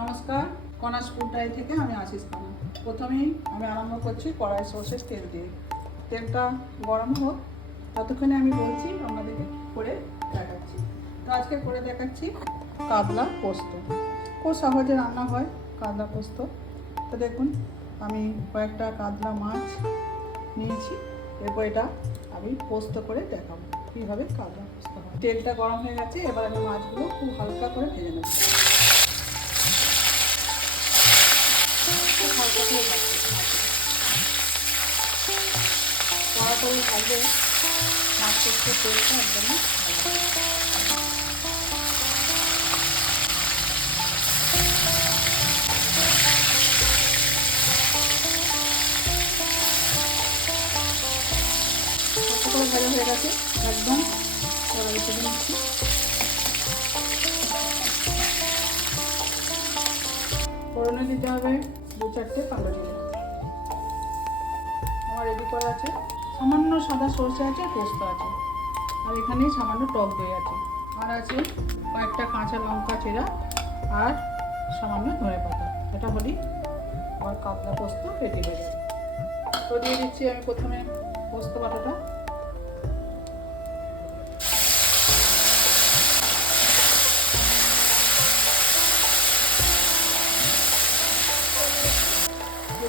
নমস্কার, কণাস ফুডডাই থেকে আমি আশিস খানা। প্রথমেই আমি আরম্ভ করছি কড়াই সর্ষের তেল দিয়ে। তেলটা গরম হোক ততক্ষণে আমি বলছি আপনাদেরকে করে দেখাচ্ছি। তো আজকে করে দেখাচ্ছি কাতলা পোস্ত। খুব সহজে রান্না হয় কাতলা পোস্ত। তো দেখুন আমি কয়েকটা কাতলা মাছ নিয়েছি, এরপর এটা আমি পোস্ত করে দেখাবো কীভাবে কাতলা পোস্ত হয়। তেলটা গরম হয়ে গেছে, এবার আমি মাছগুলো খুব হালকা করে ভেজে নেব। তাড়াতাড়ি ভাজলে মাছ পোস্ত টেস্টটা একদমই ভালো করে ভাজা হয়ে গেছে, একদম কড়াই তুলে নিচ্ছি। ফোড়নে দিতে হবে 2-4টে কালো জিরে। আমার রেডি করা আছে, সামান্য সাদা সরষে আছে, পোস্ত আছে, আর এখানে সামান্য টক দই আছে, আর আছে কয়েকটা কাঁচা লঙ্কা চেরা আর সামান্য ধনে পাতা। এটা হলেই আমার কাতলা পোস্ত রেডি হয়ে যাবে। তো দিয়ে দিচ্ছি আমি প্রথমে পোস্ত বাটাটা।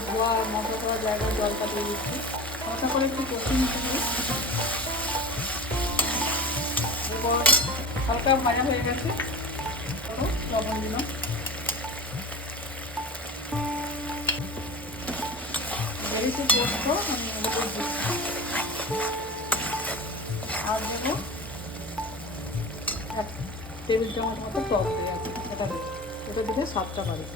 ধোয়া মশলা করার জায়গায় জলটা দিয়ে দিচ্ছি, মশলা করে একটু কষিয়ে নিতে হবে। এরপর হালকা ভাজা হয়ে গেছে, লবণ দিলাম, বেরিয়েছে পোস্ত আমি আর দেবো 1 টেবিল চামচ মতো টক দিয়ে আছে, এটা দিলে স্বাদটা বাড়ে।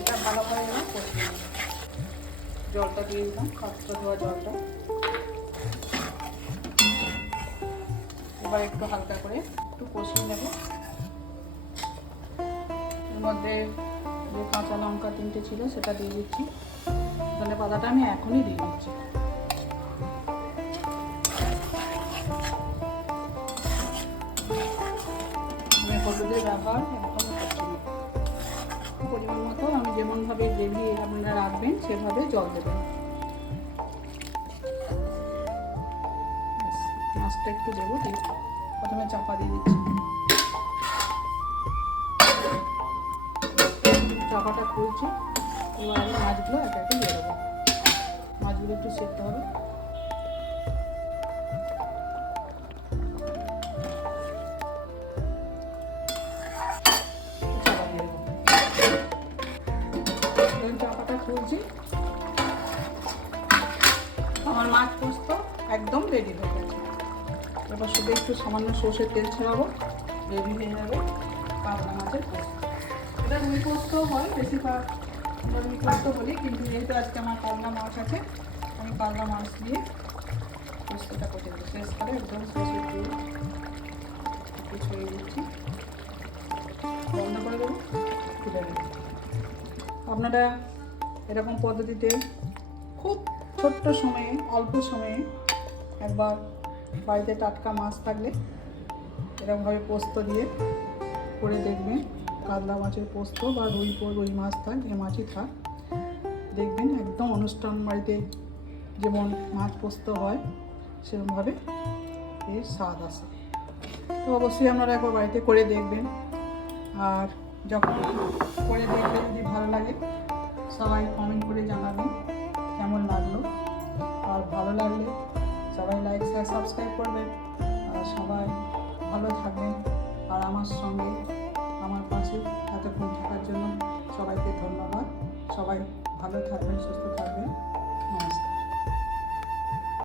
এটা ভালোভাবে এবার কষিয়ে নিই। জলটা দিয়ে দিলাম, কাঁচটা ধোয়া জলটা। এবার একটু হালকা করে একটু কষিয়ে নেব। এর মধ্যে যে কাঁচা লঙ্কা 3টে ছিল সেটা দিয়ে দিচ্ছি, ধনে পাতাটা আমি এখনই দিয়ে দিচ্ছি। আমি হলুদের ব্যবহার একদম করছি না। পরিমাণ মতো আমি যেমনভাবে গ্রেভি আপনারা রাখবেন সেভাবে জল দেবেন। মাছটা একটু দেবো, দিয়ে প্রথমে চাপা দিয়ে দিচ্ছি। চাপাটা খুলছি, এবার আমি মাছগুলো একে একে দিয়ে দেবো। মাছগুলো একটু সেদ্ধ হবে। চাপা দিয়ে দেবো, চাপাটা খুলছি। আমার মাছ পোস্ত একদম রেডি হয়ে গেছে। এবার শুধু একটু সামান্য সর্ষের তেল ছড়াবো, রেডি হয়ে যাবে কাতলা মাছের পোস্ত। এটা রুই পোস্ত হয়, বেশিরভাগ আমরা রুই পোস্ত বলি, কিন্তু যেহেতু আজকে আমার কাতলা মাছ আছে আমি কাতলা মাছ দিয়ে পোস্তটা করে দেবো। শেষ করে একদম সর্ষের তেল একটু ছড়িয়ে দিচ্ছি, বন্ধ করে দেবো, তুলে দেবো। আপনারা এরকম পদ্ধতিতে খুব ছোট্ট সময়ে অল্প সময়ে একবার বাড়িতে টাটকা মাছ থাকলে এরকমভাবে পোস্ত দিয়ে করে দেখবেন। কাতলা মাছের পোস্ত বা রুই মাছ থাক, যে মাছই থাক, দেখবেন একদম অনুষ্ঠান বাড়িতে যেমন মাছ পোস্ত হয় সেরকমভাবে এর স্বাদ আসে। তো অবশ্যই আপনারা একবার বাড়িতে করে দেখবেন, আর যখন করে দেখলে যদি ভালো লাগে সবাই কমেন্ট করে জানাবেন কেমন লাগলো। আর ভালো লাগলে সবাই লাইক শেয়ার সাবস্ক্রাইব করবেন। আর সবাই ভালো থাকবেন, আর আমার সঙ্গে আমার পাশে এতক্ষণ থাকার জন্য সবাইকে ধন্যবাদ। সবাই ভালো থাকবেন, সুস্থ